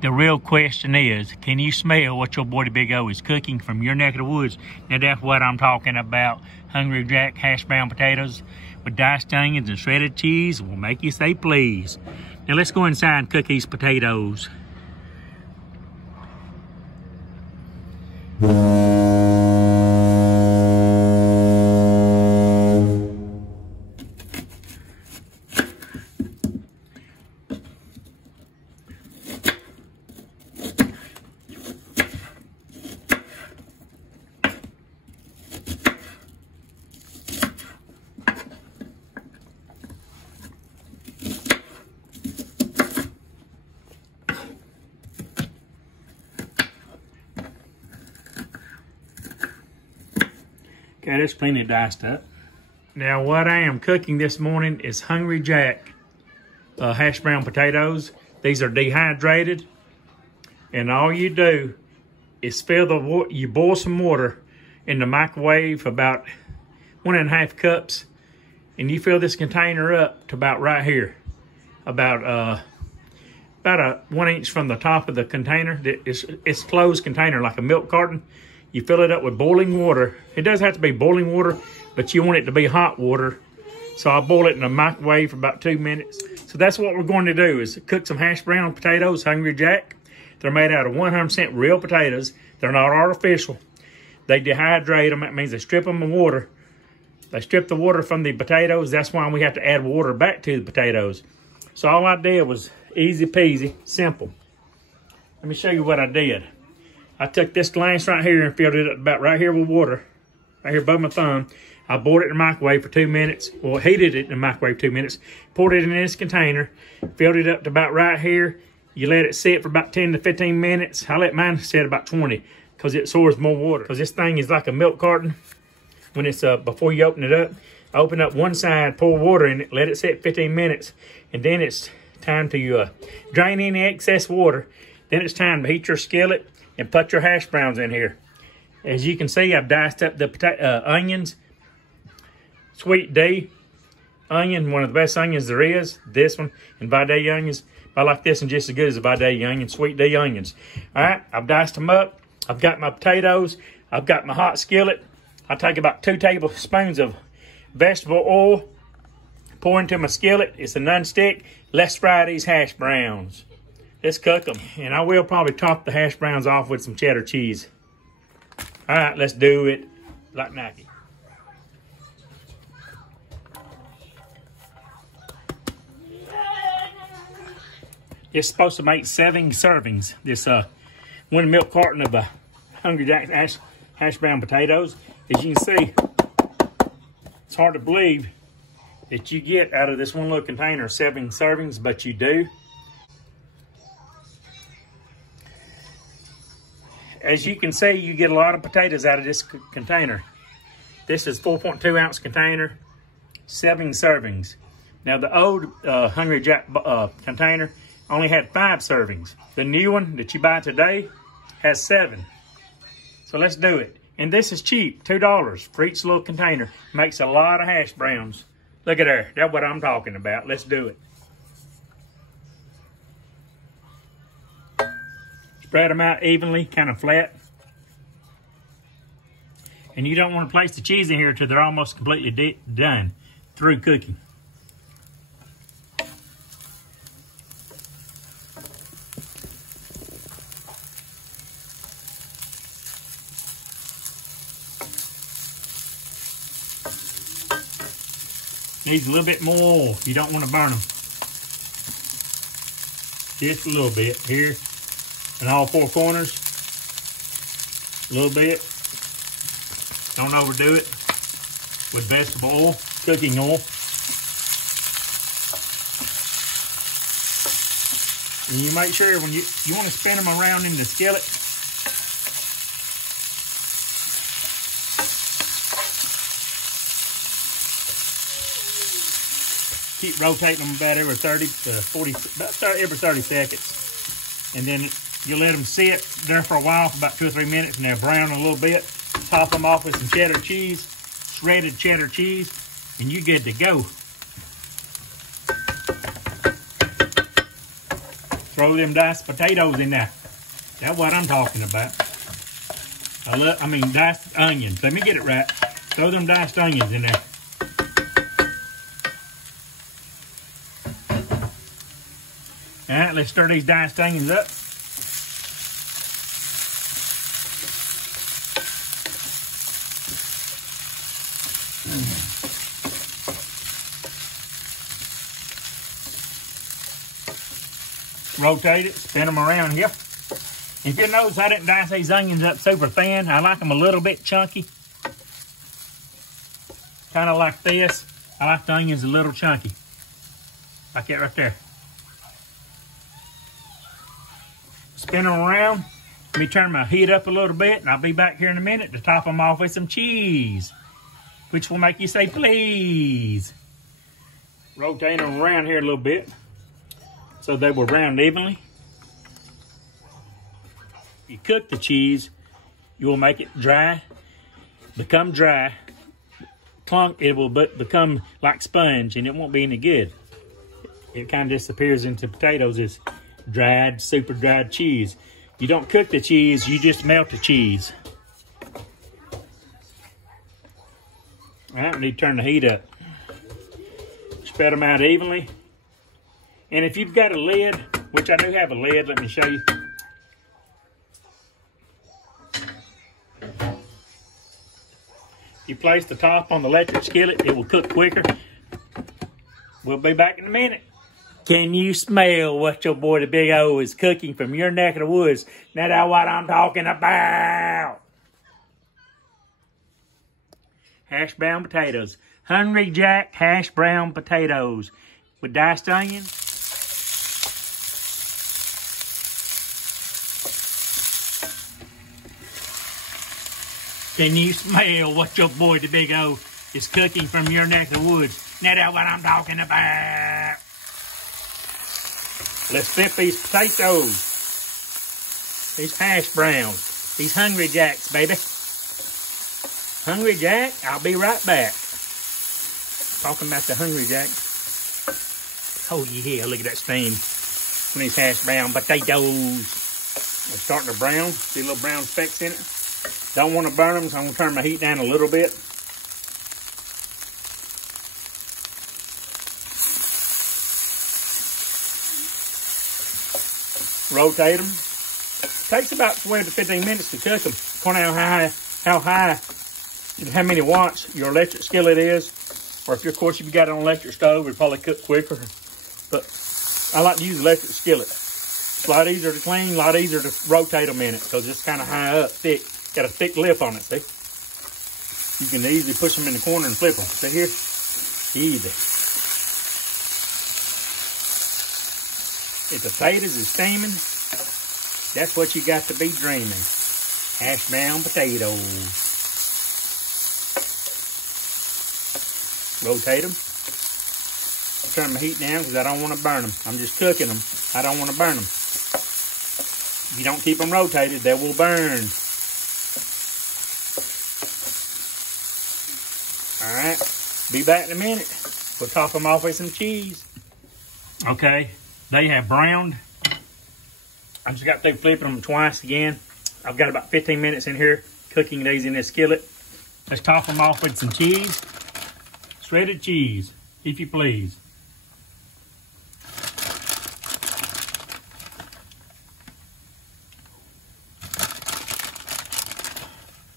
The real question is, can you smell what your boy Big O is cooking from your neck of the woods? Now that's what I'm talking about. Hungry Jack hash brown potatoes with diced onions and shredded cheese will make you say please. Now let's go inside and cook these potatoes. Okay, that's plenty diced up. Now what I am cooking this morning is Hungry Jack hash brown potatoes. These are dehydrated, and all you do is fill the water. You boil some water in the microwave, about 1.5 cups, and you fill this container up to about right here, about a 1 inch from the top of the container. It's closed container like a milk carton. You fill it up with boiling water. It doesn't have to be boiling water, but you want it to be hot water. So I'll boil it in the microwave for about 2 minutes. So that's what we're going to do, is cook some hash brown potatoes, Hungry Jack. They're made out of 100% real potatoes. They're not artificial. They dehydrate them. That means they strip them of water. They strip the water from the potatoes. That's why we have to add water back to the potatoes. So all I did was easy peasy, simple. Let me show you what I did. I took this glass right here and filled it up about right here with water, right here above my thumb. I boiled it in the microwave for 2 minutes. Well, heated it in the microwave 2 minutes. Poured it in this container, filled it up to about right here. You let it sit for about 10 to 15 minutes. I let mine sit about 20 because it absorbs more water. Because this thing is like a milk carton. When it's before you open it up, open up one side, pour water in it, let it sit 15 minutes, and then it's time to drain any excess water. Then it's time to heat your skillet and put your hash browns in here. As you can see, I've diced up the onions. Sweet D onion, one of the best onions there is. This one, and Vide onions. I like this one just as good as the Vide onion, Sweet D onions. All right, I've diced them up. I've got my potatoes. I've got my hot skillet. I take about 2 tablespoons of vegetable oil, pour into my skillet. It's a non-stick. Let's fry these hash browns. Let's cook them. And I will probably top the hash browns off with some cheddar cheese. All right, let's do it like Nike. It's supposed to make 7 servings. This 1 milk carton of Hungry Jack hash brown potatoes. As you can see, it's hard to believe that you get out of this one little container 7 servings, but you do. As you can see, you get a lot of potatoes out of this container. This is 4.2 ounce container, 7 servings. Now the old Hungry Jack container only had 5 servings. The new one that you buy today has 7. So let's do it. And this is cheap, $2 for each little container. Makes a lot of hash browns. Look at there, that's what I'm talking about. Let's do it. Spread them out evenly, kind of flat. And you don't want to place the cheese in here until they're almost completely done through cooking. Needs a little bit more oil. You don't want to burn them. Just a little bit here. And all 4 corners, a little bit. Don't overdo it with vegetable oil, cooking oil. And you make sure when you want to spin them around in the skillet. Keep rotating them about every 30 to 40, every 30 seconds. And then you let them sit there for a while, for about 2 or 3 minutes, and they'll brown a little bit. Top them off with some cheddar cheese, shredded cheddar cheese, and you're good to go. Throw them diced potatoes in there. That's what I'm talking about. I mean diced onions. Let me get it right. Throw them diced onions in there. All right, let's stir these diced onions up. Rotate it, spin them around here. If you notice, I didn't dice these onions up super thin. I like them a little bit chunky. Kind of like this. I like the onions a little chunky. Like that right there. Spin them around. Let me turn my heat up a little bit, and I'll be back here in a minute to top them off with some cheese, which will make you say please. Rotate them around here a little bit so they will brown evenly. If you cook the cheese, you will make it dry, become dry, clunk, it will become like sponge, and it won't be any good. It kind of disappears into potatoes as dried, super dried cheese. You don't cook the cheese, you just melt the cheese. All right, we need to turn the heat up. Spread them out evenly. And if you've got a lid, which I do have a lid, let me show you. You place the top on the electric skillet, it will cook quicker. We'll be back in a minute. Can you smell what your boy the Big O is cooking from your neck of the woods? Now that's what I'm talking about. Hash brown potatoes. Hungry Jack hash brown potatoes with diced onion. Can you smell what your boy the Big O is cooking from your neck of the woods? Now that's what I'm talking about. Let's flip these potatoes, these hash browns, these Hungry Jacks, baby. Hungry Jack, I'll be right back. Talking about the Hungry Jack. Oh yeah, look at that steam on these hash brown potatoes. They're starting to brown, see little brown specks in it. Don't want to burn them, so I'm going to turn my heat down a little bit. Rotate them. Takes about 12 to 15 minutes to cook them. According to how many watts your electric skillet is, or if if you got an electric stove, it'll probably cook quicker. But I like to use electric skillet. It's a lot easier to clean, a lot easier to rotate them in it because it's kind of high up, thick. Got a thick lip on it, see? You can easily push them in the corner and flip them. See here? Easy. If the potatoes is steaming, that's what you got to be dreaming. Hash brown potatoes. Rotate them. Turn my heat down because I don't want to burn them. I'm just cooking them. I don't want to burn them. If you don't keep them rotated, they will burn. All right, be back in a minute. We'll top them off with some cheese. Okay, they have browned. I just got through flipping them twice again. I've got about 15 minutes in here cooking these in this skillet. Let's top them off with some cheese. Shredded cheese, if you please.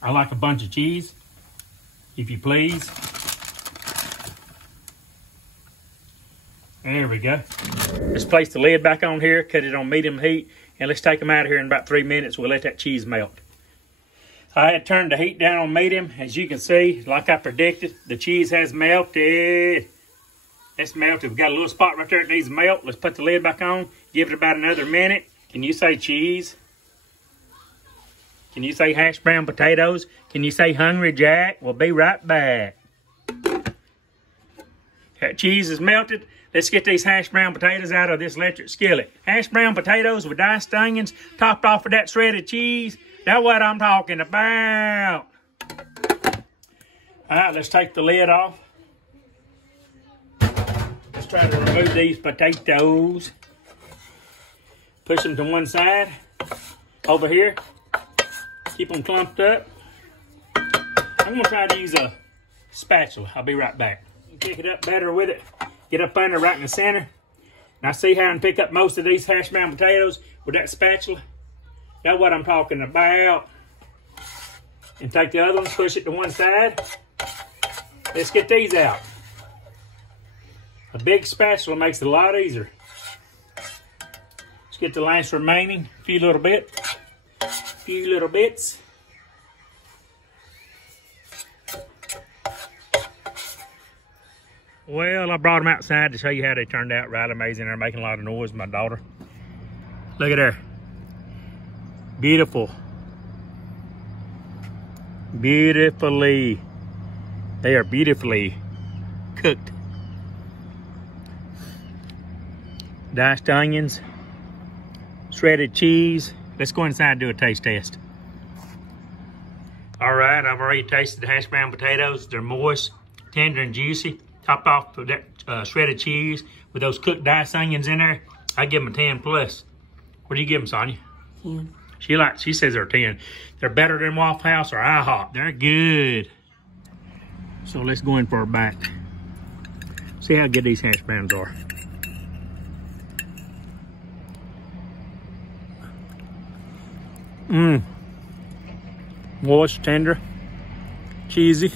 I like a bunch of cheese, if you please. There we go. Let's place the lid back on here, cut it on medium heat, and let's take them out of here in about 3 minutes. We'll let that cheese melt. I had turned the heat down on medium. As you can see, like I predicted, the cheese has melted. It's melted. We've got a little spot right there that needs to melt. Let's put the lid back on, give it about another minute. Can you say cheese? Can you say hash brown potatoes? Can you say Hungry Jack? We'll be right back. That cheese is melted. Let's get these hash brown potatoes out of this electric skillet. Hash brown potatoes with diced onions, topped off with that shredded cheese. That's what I'm talking about. All right, let's take the lid off. Let's try to remove these potatoes. Push them to one side. Over here. Keep them clumped up. I'm gonna try to use a spatula. I'll be right back. Pick it up better with it. Get up under right in the center. Now see how I can pick up most of these hash brown potatoes with that spatula? That's what I'm talking about. And take the other ones, push it to one side. Let's get these out. A big spatula makes it a lot easier. Let's get the last remaining few little bits. Well, I brought them outside to show you how they turned out. Right amazing. They're making a lot of noise, my daughter. Look at her. Beautiful. Beautifully. They are beautifully cooked. Diced onions. Shredded cheese. Let's go inside and do a taste test. All right, I've already tasted the hash brown potatoes. They're moist, tender, and juicy. Topped off with that shredded cheese with those cooked diced onions in there. I give them a 10 plus. What do you give them, Sonia? 10. She says they're 10. They're better than Waffle House or IHOP. They're good. So let's go in for a bite. See how good these hash browns are. Mmm. Moist, tender, cheesy.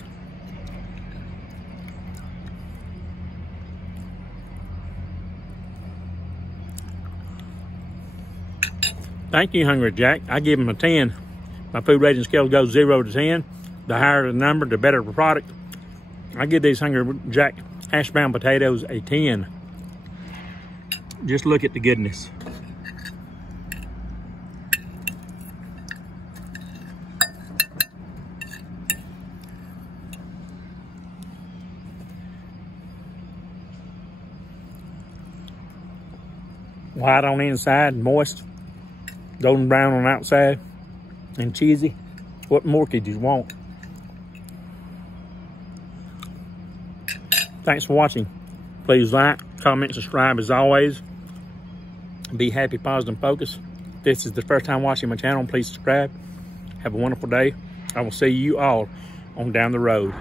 Thank you, Hungry Jack. I give him a 10. My food rating scale goes 0 to 10. The higher the number, the better the product. I give these Hungry Jack hash brown potatoes a 10. Just look at the goodness. White on the inside, moist, golden brown on the outside, and cheesy. What more could you want? Thanks for watching. Please like, comment, subscribe as always. Be happy, positive, and focused. If this is the first time watching my channel, please subscribe. Have a wonderful day. I will see you all on down the road.